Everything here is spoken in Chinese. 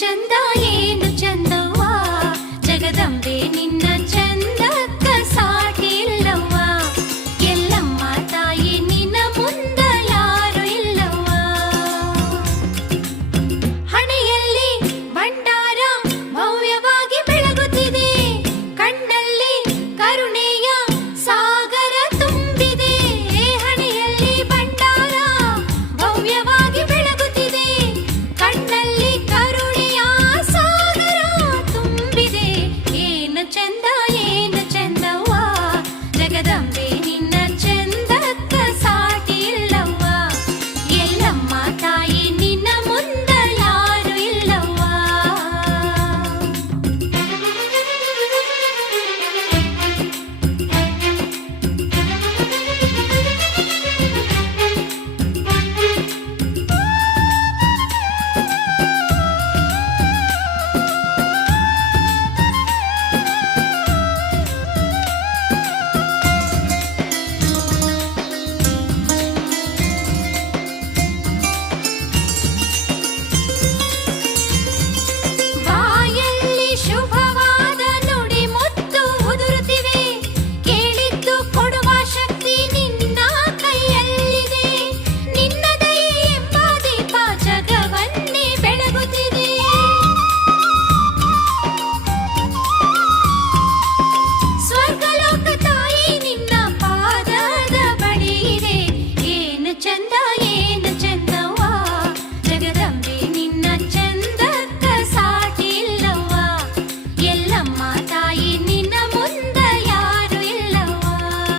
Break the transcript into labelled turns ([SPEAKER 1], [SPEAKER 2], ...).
[SPEAKER 1] 真的。真的